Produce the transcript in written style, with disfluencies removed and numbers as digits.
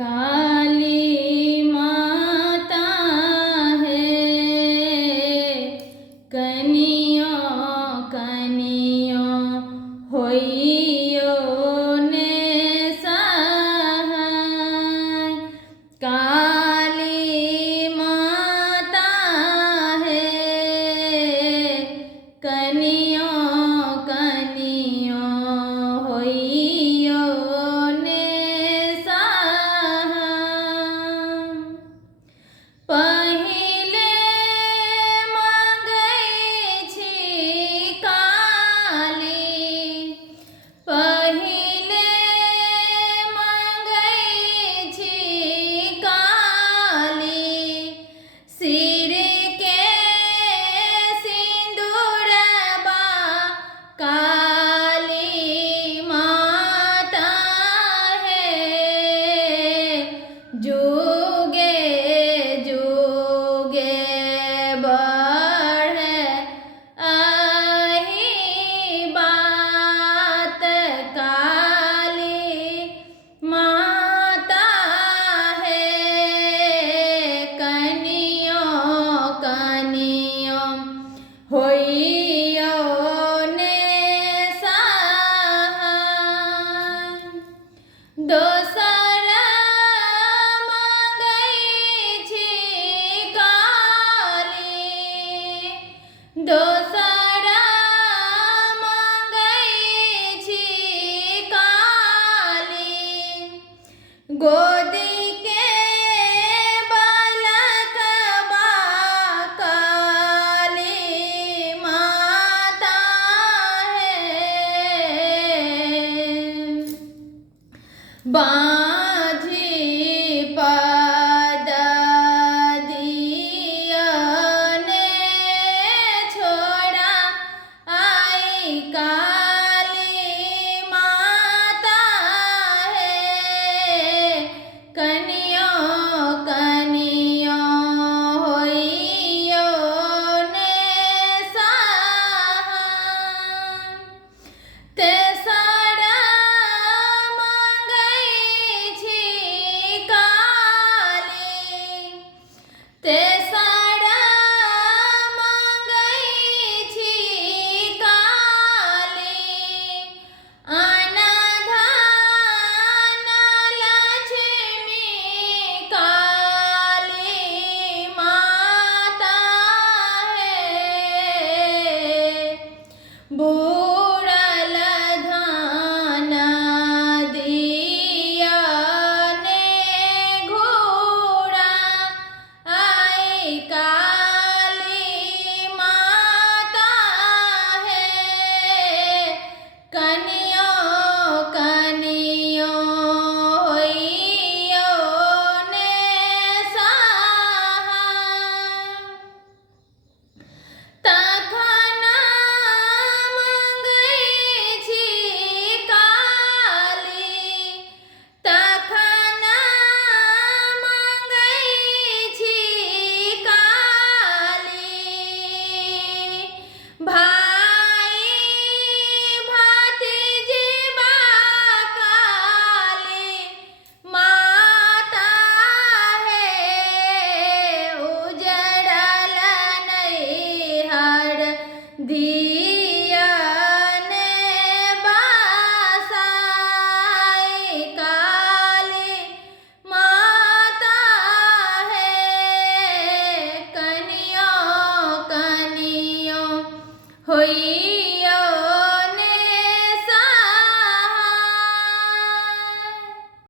काली माता है कनियो कनियो होइयो ने सहाय। काली माता है कनियो कनियो होइयो ने सहाय। पहिले मांगै छी काली, पहिले मांगै छी काली, सिर के सिंदूरबा काली माता है जुगे जुगे बढ़े आही बात। काली माता है कनियो कनियो होइयो ने सहाय। दोसर मांगै छी काली, दोसर मांगै छी काली, गोदी के बालकबा काली माता है। बाँझी पद दियने छोड़ा आई काली माता है कनियो कनियो होइयो ने सहाय। तेसर मांगै छी काली, तेसर मांगै छी काली, अनधन लक्ष्मी काली माता है। बूढ़ल धान दियने घूरा आई काली माता है कनियो कनियो होइयो ने सहाय। तखन मांगै छी काली, तखन मांगै छी काली, भाई भतीजबा काली माता है उजड़ल नैहर दियने बसाई। काली माता है कनियो कनियो होइयो